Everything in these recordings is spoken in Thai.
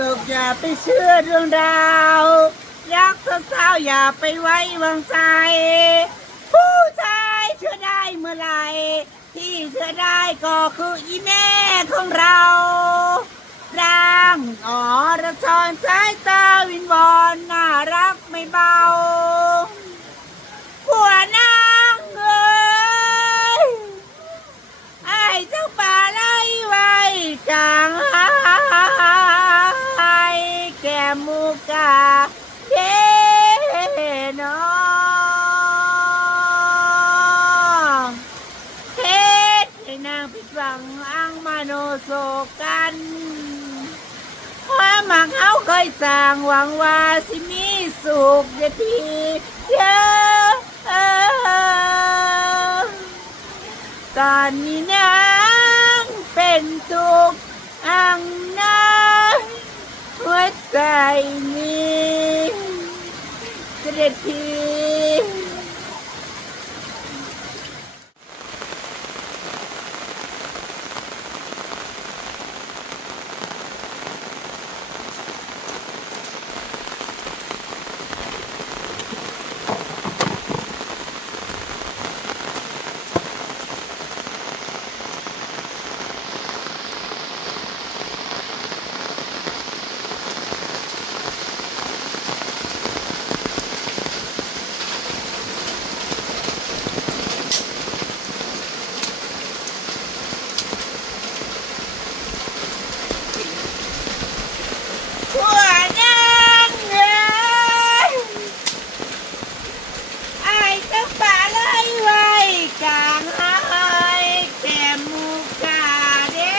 ตกอย่าไปเชื่อเรื่องดาวรักสาวๆอย่าไปไว้วางใจ ผู้ชายเชื่อได้เมื่อไหร่ที่เชื่อได้ก็คืออีแม่ของเราร่างอ๋อระชอนสายตาวินวอนน่ารักไม่เบา มหมักเอาเคยสร้างหวังว่าสิมีสุขเดียทีเยอะตอนนี้นางเป็นทุกข์อังนาหัวใจนี้เสด็จพี หัวนางเอ้ยไอ้เจ้าป่าไล่ไว้กลางหายแก้มมูกาเด้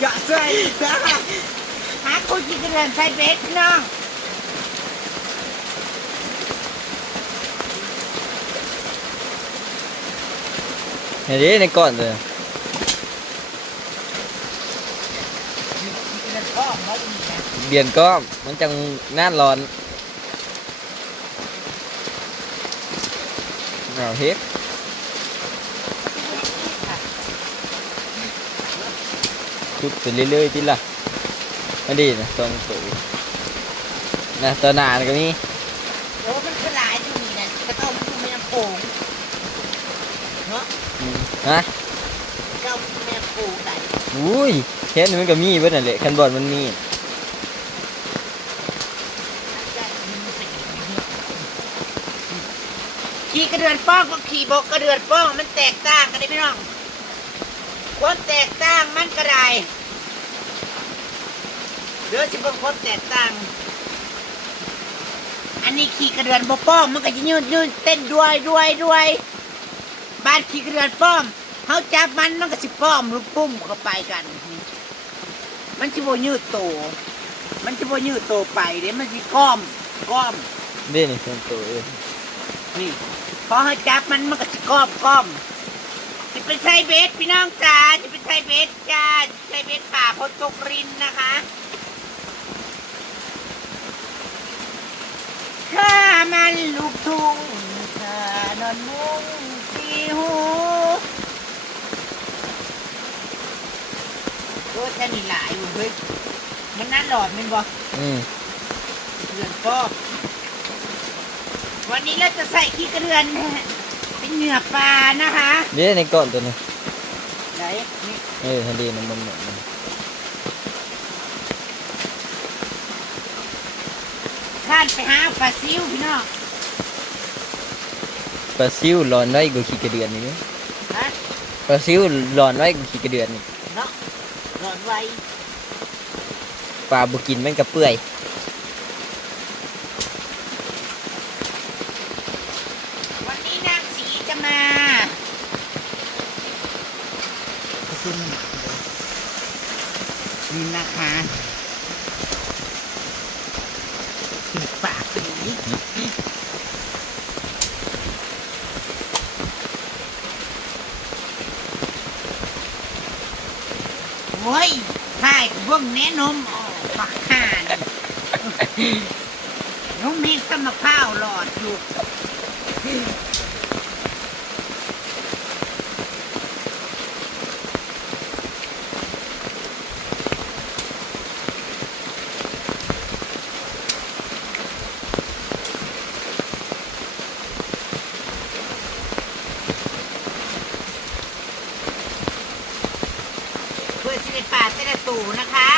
อย่าใส่จ้า หาคนกินกันเลยใส่เบ็ดน้องเห็นดิในก่อนเลยเบียนก็มันจังน่านร้อนเอาเฮ็ด ขุดไปเรื่อยๆทีละมาดีนะตอนตัวนะตอนหนาก็มีโอ้มันคือหลายที่นี่นะกระต้มมันคือแม่น้ำโขงเนาะอืมฮะเจ้าคือแม่น้ำโขงไหนอุ้ยแค่นี้มันก็มีเบิดนั่นแหละคันบอลมันมีขี่กระเดือนป้องกับขี่บกกระเดือนป้องมันแตกต่างกันได้ไหมน้อง ความแตกต่างมันกระไรเดี๋ยวสิเบิ่งความแตกต่าง อันนี้ขี่กระเดือนบ่ป้อมมันก็จะยืดยืดเต้นด้วยด้วยด้วยบ้านขี่กระเดือนป้อมเขาจับมันมันก็สิป้อมลูกปุ้มเข้าไปกัน มันจะบ่ยืดโต มันจะบ่ยืดโตไปเดี๋ยวมันสิก้อมก้อมเด้นี่เป็นตัวเองนี่พอเขาจับมันมันก็จะก้อมก้อมจะเป็นไซเบสพี่น้องจ๋า จะเป็นไซเบสจ้าไซเบสป่าพนตกรินนะคะข้ามันลูกทุ่งข้านอนมุงสีหูตัวแค่นี้หลายอยู่เฮ้ยมันน่าหลอดแมันบ่อืมเดือนก็วันนี้เราจะใส่ขี้กระเดือนนะฮะเป็นเหงื่อปลานะคะเด้ในก่อนตัวนี้ ไหนนี่เออทันดีนะมันมันมันข้านไปหาปลาซิวพี่น้องปลาซิวร้อนไว้กูขี้กระเดือนนี่เด้นะปลาซิวร้อนไว้กูขี้กระเดือนนี่เนาะหลอนไวปลาบุกินมันกระเปื่อย วันนี้นางสีจะมา นี่นะคะปิดปากนี้โว้ยถ่ายเบิ่งแน่นมออกปากห่านน้องมีสมะพร้าวหลอดอยู่ สินแปาเส้นตูนะคะ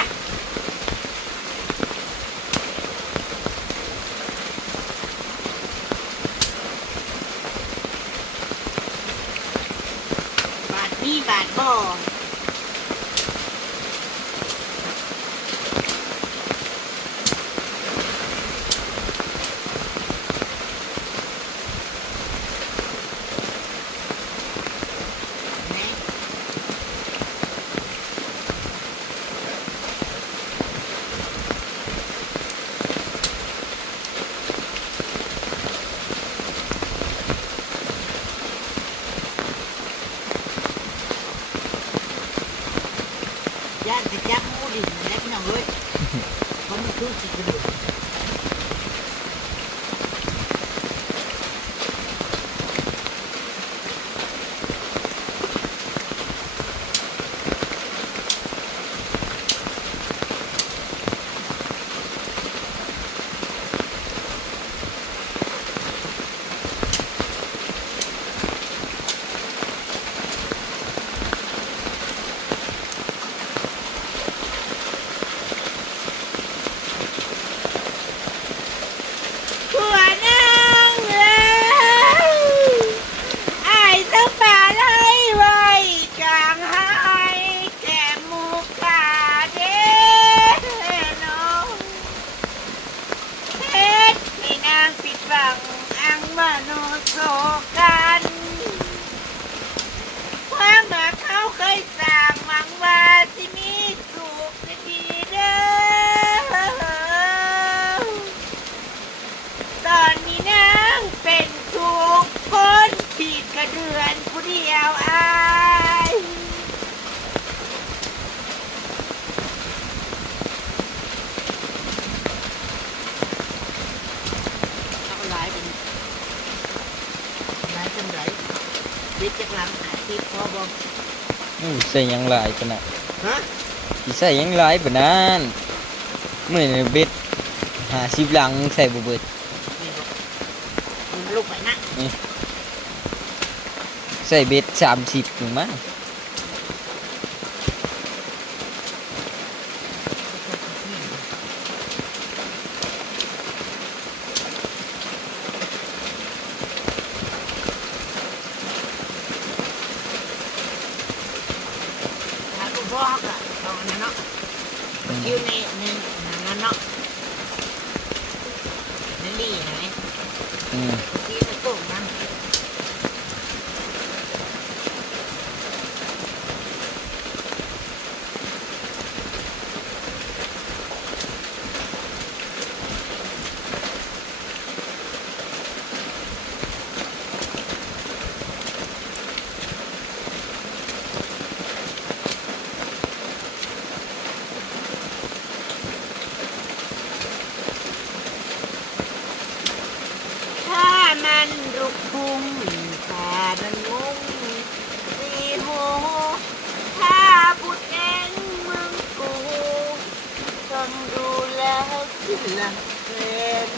ใส่หยังหลายปะน่ะฮะสิใส่หยังหลายปะนั้นมื้อนี้เบ็ด50หลังใส่บ่เบิดนี่บอกมันลูกไปนะใส่เบ็ด30ถึงมั้ง ถ้าลูกบอกอะตอนนั้นเนาะ คิวในในหนังนั้นเนาะในลี่ไหน อืม ที่ในตุ่มนั้น ถ้ามันรุกพุ่งถ้ามันมุงสีโหถ้าพูดเองมึงกูต้องดูแล ที่หลังเป็น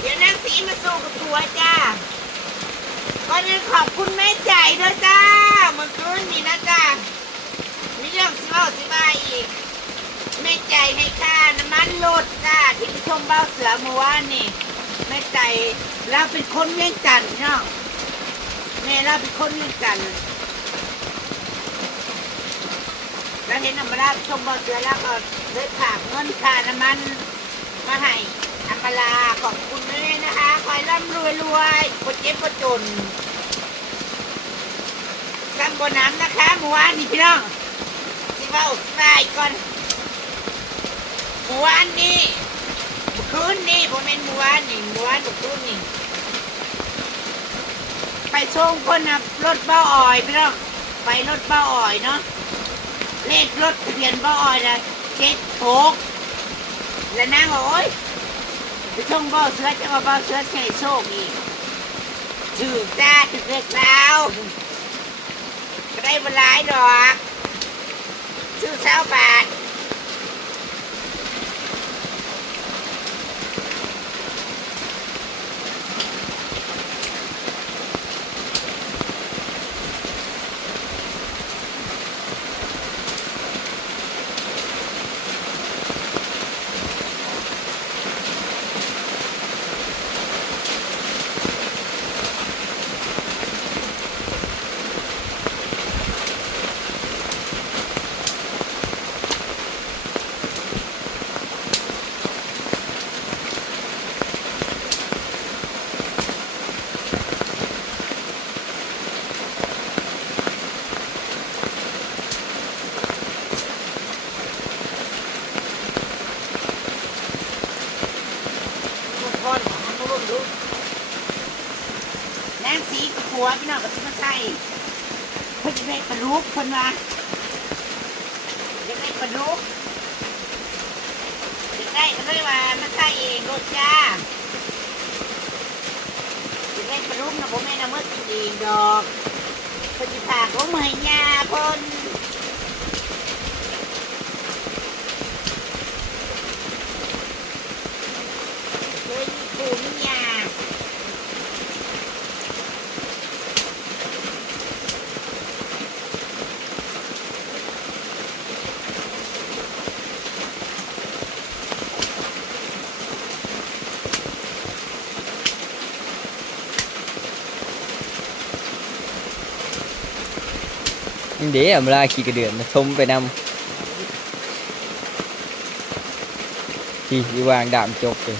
เดี๋ยวนางสีมาสู้กับตัวจ้าก่อนอื่นขอบคุณแม่ใจด้วยจ้าเมื่อคืนนี้นะจ้ามีเรื่องสิเล่าสิบายอีกแม่ใจให้ค่าน้ำมันลดจ้าที่ไปชมเบ้าเสือเมื่อวานนี่แม่ใจเราเป็นคนเวียงจันทน์เนาะแม่เราเป็นคนเวียงจันทน์ แล้วเห็นอัมราชมบ้าเสือแล้วก็เลยฝากเงินค่าน้ำมันมาให้อัมราขอบคุณเลยนะคะคอยร่ำรวยรวยกดเจ็บกดจนกันบนน้ำนะคะเมื่อวานนี่พี่น้องสิเว่าสบายก่อนเมื่อวานนี้เมื่อคืนนี้ผมเป็นเมื่อวานนี่เมื่อวานเมื่อคืนนี่ไปส่งคนนะรถเบ้าอ่อยพี่น้องไปรถเบ้าอ่อยเนาะ เลขรถทะเบียนบ่ออยนะเจ็ดหกแล้วนางบอกโอ้ยไปส่งบ่อเสือจะมาบ่อเสือใช้โชคอีกถือจ้าถือเลือกแล้วได้บหลายดอกชื่อเช้าบาท นะผมแม่นเอามื่อกินเองดอกเพิ่นสิฝากของมาให้ย่าเพิ่นเคยมีปู่มีย่า นี่เดี๋ยวเวลาขี่กระเดือนมาชมไปนำที่อยู่วางดามจกเลย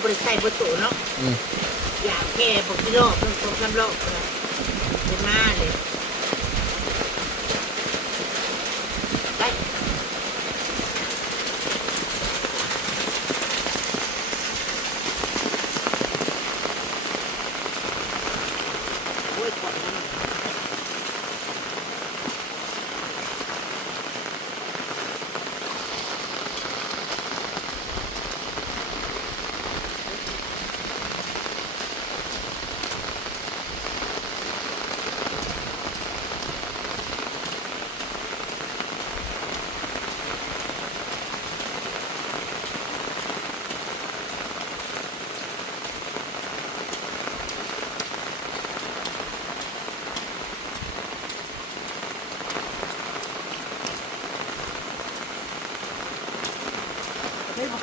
มัน จะร้ายหน้าบริษัทบริสุทธิ์เนาะอืม อยากแก่บกิโลกต้องสองสามโลกเลยเป็นมาเลย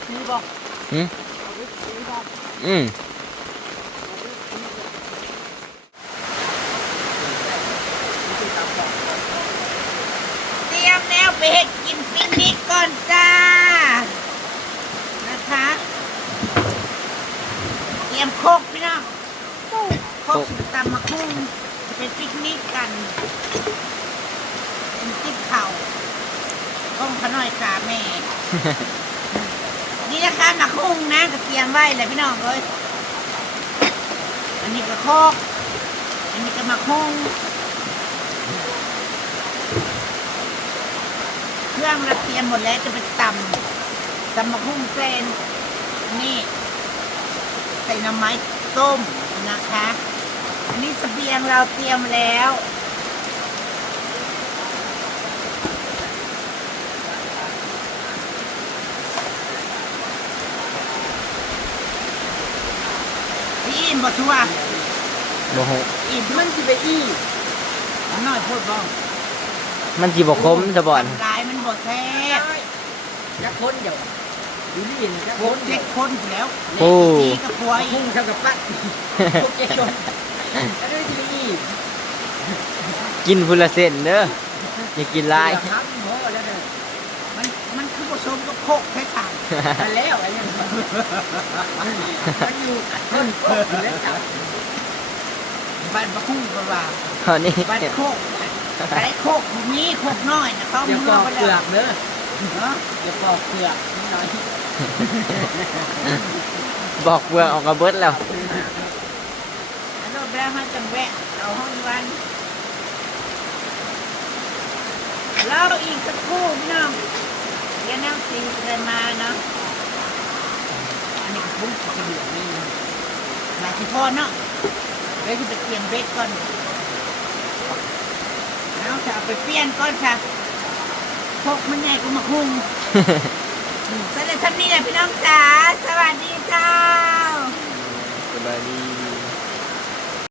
เฮ้ยบอกซื้อบอกหืมเอาไว้ซื้อบอกอืมเตรียมแนวไปเฮ็ดกินปิกนิกก่อนจ้า นะคะ เตรียมโคกพี่น้องโคกสิตำมะคุ้งจะเป็นปิกนิกกันเป็นติ๊บเข่าต้มขน้อยสาแม่ นี่นะคะมักคุ้งนะก็เตรียมไว้เลยพี่น้องเลยอันนี้ก็โคกอันนี้ก็มักคุ้งเครื่องเราเตรียมหมดแล้วจะไปตำตำมะพุ่งเส้นนี่ใส่น้ำไม้ต้มนะคะ อันนี้สเสบียงเราเตรียมแล้ว อิ่มบ่ทัวโมโหอิ่มมันสิไปอิ่มเอาหน่อยพูดบ้องมันจีบกคมจะบ่อนลายมันบ่แท้บจักคนเดี๋ยวดูนี่นะจักโคคนตรเล็กคนอยู่แล้วโอ้สีกับพวยพุ่งเท่ากับปั๊กพวกเจ๊ชนแล้วด้วยดีกินพุละเส้นเด้ออย่ากินหลายครับหมอแล้วเนี่ยมันมันคือผสมกับโคกแค่ต่าง มาแล้วไอ้เนี่ยมันอยู่คนโคกอยู่แล้วจับบ้านปะคุ้งก็ว่าตอนนี้บ้านโคกอะไรโคกอยู่นี้โคกน้อยนะเขาอย่าเมื่ปออกไปเปลืแล้อวกเด้อเนาะอย่าปอกเปลือกนิดหน่อยบอกเบืองออกกระเบิดแล้วแล้วเราได้มาจังแวะเอาห้องวันแล้วอีกสักครู่พี่น้อง เดี๋ยวน้ำสีจะมาเนาะอันนี้ก็พุ่งจะเหลือนี่หลายที่พอเนาะเดี๋ยวจะไปเตรียมเบรกก่อนเอาจะเอาไปเปลี่ยนก่อนค่ะพกมันใหญ่ก็มาคุ้งสำหรับท่านนี้แหละพี่น้องจ๋าสวัสดีเจ้าสบายดี